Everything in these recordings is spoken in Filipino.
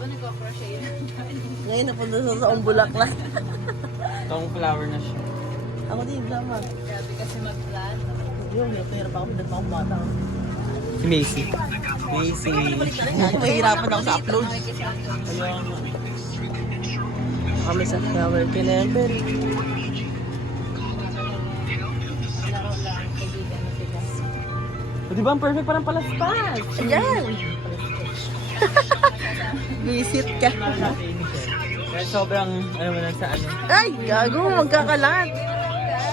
Habang nagko-crochet na. Ngayon napunta sa Umbulaklak. Itong flower na siya. Ako din, dapat. Grabe kasi mag-plan. Yung hirap ako, pinag akong bata. Si Macy. Macy. Mahirapan ako sa upload. Ayun. Kami sa flower pinember. Laro lang, kaibigan na sila. O diba ang perfect parang palaspas? Ayan! Visit ka. Kaya sobrang, ano mo lang sa ano. Ay, gago, magkakalat.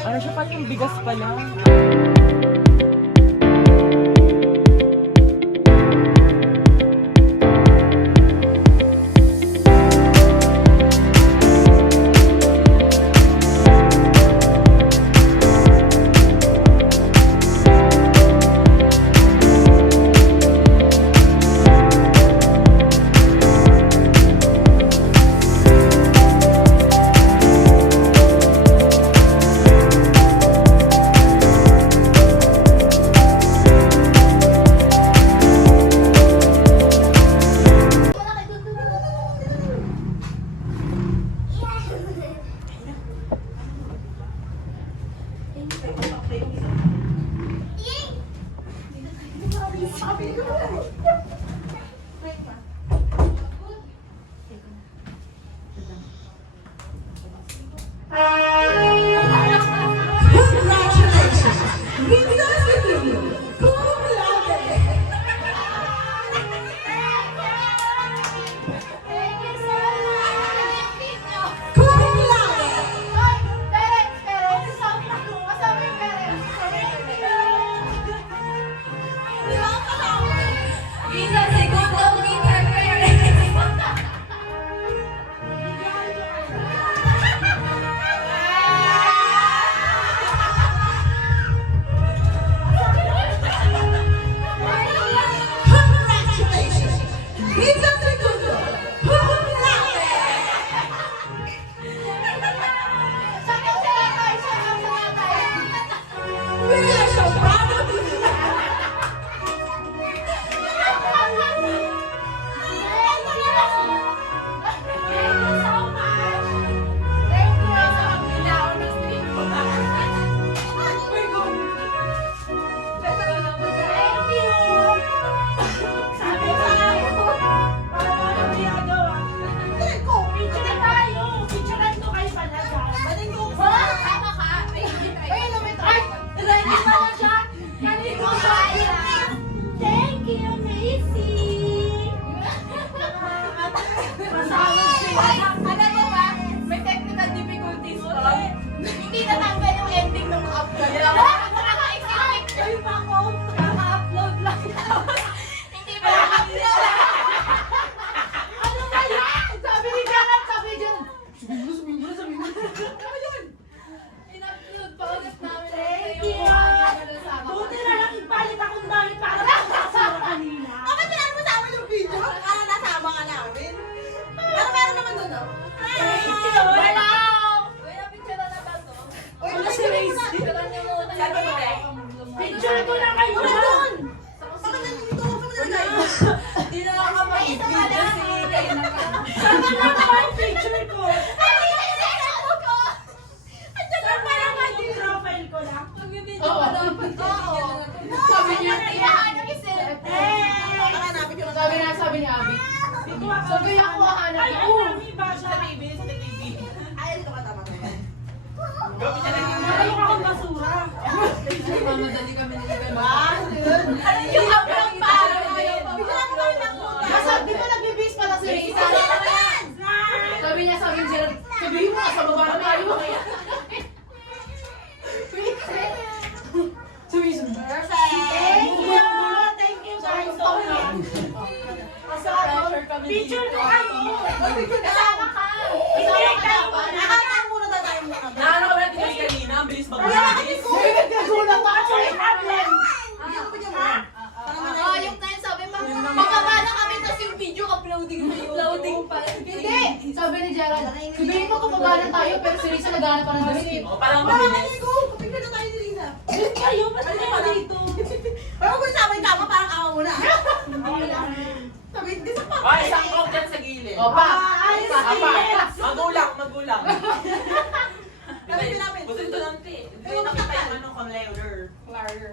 Ano siya pala yung bigas pala? Picture ko na kayo doon! Hindi na ako mag-video kayo na ka. Saan na ba yung picture ko? Saan ba naman yung profile ko lang? Mag-video ka dapat. Sabi niya, iyahanap yung selfie. Sabi niya, Abi. Sabi niya, ako hahanap. Ay, sa TV, sa TV. Ano akong basura? Mamadali kami nila. Yung upload pa! Di ba nagbibis pala si Risa? Sabi niya, Gerald, sabihin mo, sa baba na tayo. Sabi niya, Thank you guys so much. Picture ko kayo! kasama ka. Hindi kayo! Nakakita muna tayo muna. Naano ka ba natin kayo kanina? Ang bilis Wala kasi mag-bilis. ko! Nagkagulat ako sa problem! Yung time sabi, pababa na kami, tapos yung video uploading na yun. Uploading pa. Hindi! Sabi ni Gerald, sabihin mo pababa na tayo, pero si Risa naghanap pa ng damit. O, parang mabilis. Tignan na tayo ni Risa. Ba't kayo? Ba't kayo dito? Pero kung sa amin kama, parang awa mo na. Sabi, di sa pa. Ay, isang coke dyan sa gilid. Opa! Ayos Apa! Magulang. Lapit, lapit. Busin to lang, te. Hindi nakita yung ano, conlayer.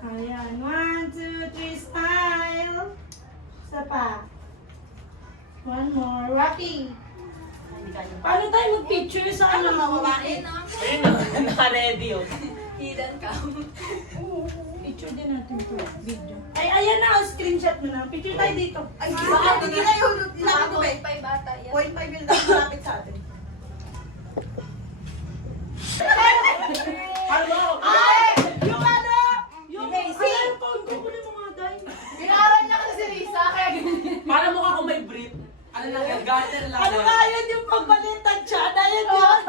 Ayan. 1, 2, 3, smile. Isa pa. One more. Rocky. Paano tayo mag-picture sa ano? Ayun na, naka-ready yun. Picture din natin to. Video. Ay, ayan na. Screenshot mo na. Picture tayo dito. Ay, hindi na yung lapit ko eh. 0.5 yung lapit sa atin. Yung ano? Yung phone ko. Kunin mo nga tayo. Ginaran niya kasi si Risa, kaya ganyan. Para mukha akong may brief. Ano lang yan, garter lang. Ano nga yun yung pagbalitan siya? Na yun yun.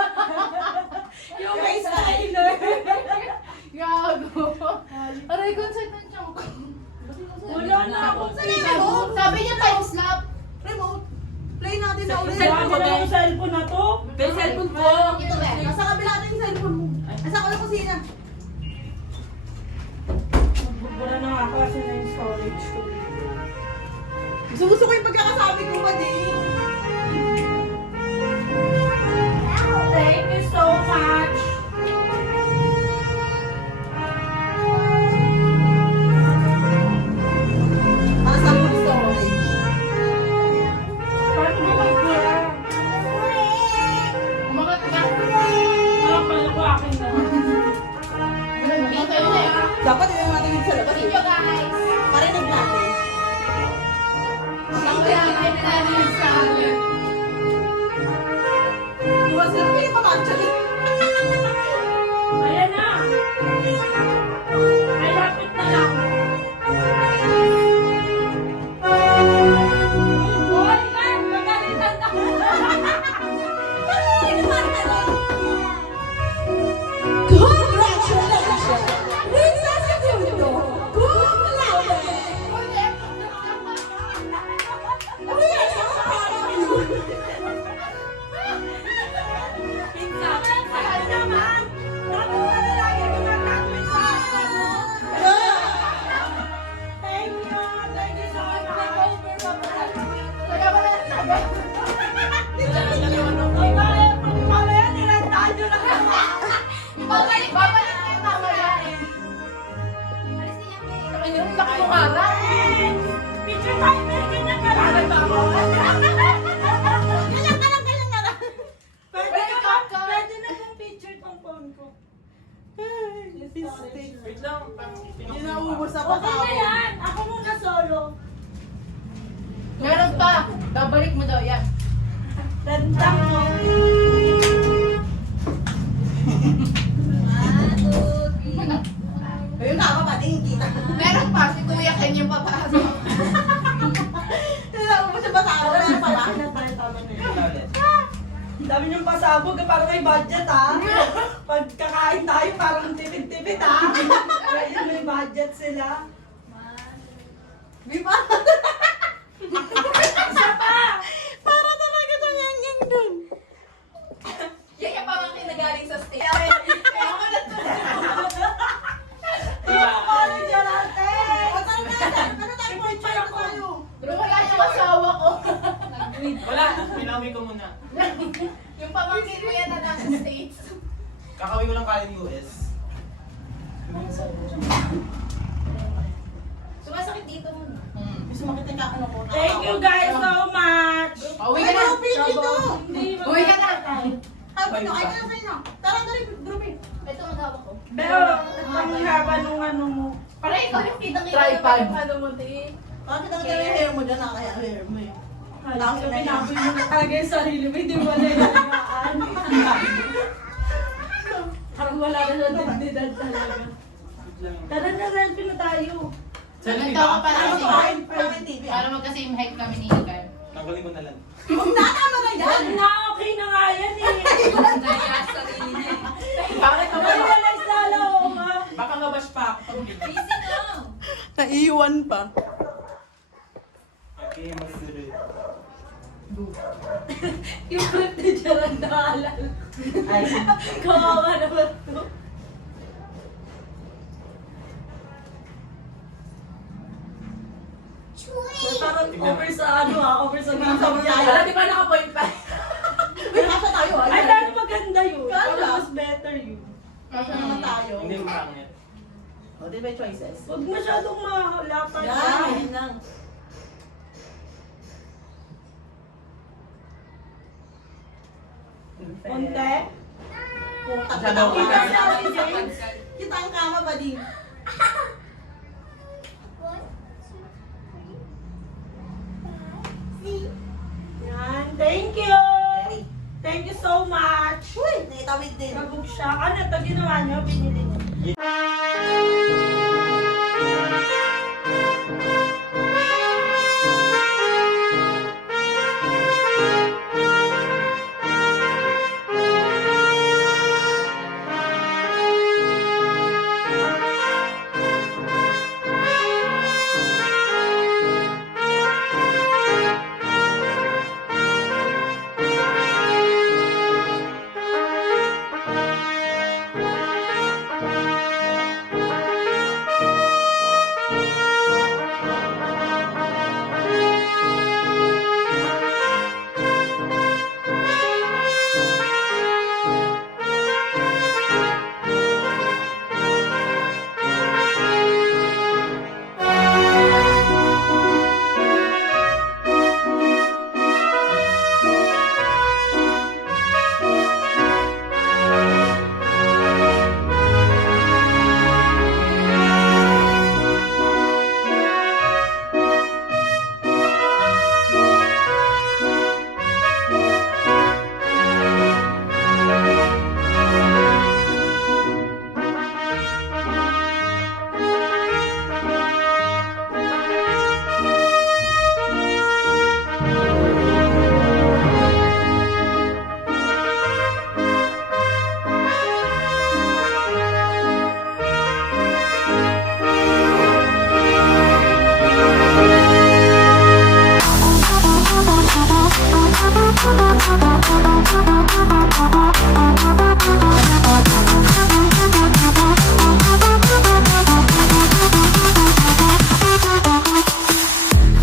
Yung may styler. Gago. Aray ko, saan na siya? Wala na akong remote? Sabi niya time slap. Remote. Play natin na ulit. Sabi na yung cellphone na to. May cellphone ko. Ito ba? Nasa kabila natin yung cellphone mo. Nasa ko na kusina. Magbubura na nga ako kasi na yung storage ko. Gusto ko yung pagkakasabi ko pa din. Thank you so much. Para sa full storage. Paano mo magbura? Umangat ka. Nakapala ko akin na. Dito yun eh. Dapat yung natin yung sa labas. Video guys. Parinig natin. Ang namin sa amin. Diba sila may pamantya? Ayan na. Ay, lapit na lang. Boy, man, magalitan na. Congratulations! Princess Caputo! Cum laude! We are so proud of you! Sabi naman, naku na lagi ko mag-graduate sa Thank you. Thank you so much. Mamaya nilantaan nyo na kami. Babalik ko yung mamaya eh. Ang laki mo nga. Picture tayo, pero ganyan ka lang. Ganyan ka lang, ganyan ka lang. Pwede na pong picture tong phone ko. Wait lang. Hindi na ubus ako Okay na yan. Ako muna solo. Meron pa. Babalik mo daw yan. Randang mo. Ayun na, mapating kita. Meron pa. Si Kuya Ken yung papasok. Hindi na ubus yung basa ako. Meron pala. Tama na yun. Ang dami niyong pasabog, parang may budget ha. Pag kakain tayo, parang tipid-tipid ha. Kaya may budget sila. Di ba? Isa pa! Para talaga itong yang dun. Yan yung pamangkin na galing sa state. Diba? Parang dyan natin! O, tara na. Ano tayo? 0.5 na tayo. Pero wala yung asawa ko. Wala, pinawi ko muna. Yung pamangkin ko yan na nasa States. Kakawin ko lang kaya ng US. Sumasakit dito muna. Gusto makita yung kakano ko. Thank you guys so much! Uwi ka na. Dito. Uwi ka na. Ay, na. Tara, dali, grouping. Ito ang hawak ko. Pero, ang haba nung ano mo. Para ikaw yung kitang-kita Tripod. yung ano mo, te. Bakit ang dami yung hair mo dyan? Kaya hair mo eh. Alam ko, pinaboy mo na talaga yung sarili mo, hindi mo na ilagaan. Parang wala na sa dignidad talaga. Tara na, selfie na tayo. Ganito ako para Ano kasi. ba? Parang TV. Para magka-same height kami ni Igan. Tanggalin ko na lang. Huwag na, tama na yan. Wag na, okay na nga yan eh. Bakit ka ba? Realize lalo ako nga. Baka mabash pa ako. Naiiwan pa. Okay, magsulit. Yung birthday dyan ang naalala. Ay, Kawawa naman to. Parang over sa ano over sa mga Over sa- Wala, di ba naka-point Huwag masyadong mahalapad. Yan lang. Konti. Siya daw Kita ang kama ba din? Yan. Thank you. Thank you so much. Uy, naitawid din. Kabog siya. Ano ito ginawa niyo? Binili niyo.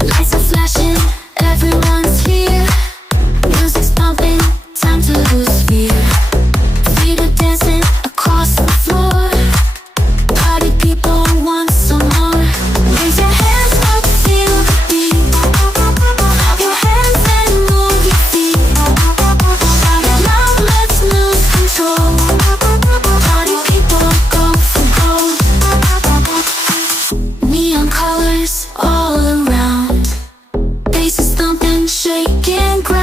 Lights are flashing, everyone's here. Music's pumping, time to lose fear. Feet are dancing across the floor. Party people want some more. Raise your hands up, feel the beat. Clap your hands and move your feet. Shout it loud, let's lose control. Party people go for gold. Neon colors all around. Bass is thumping, shaking ground.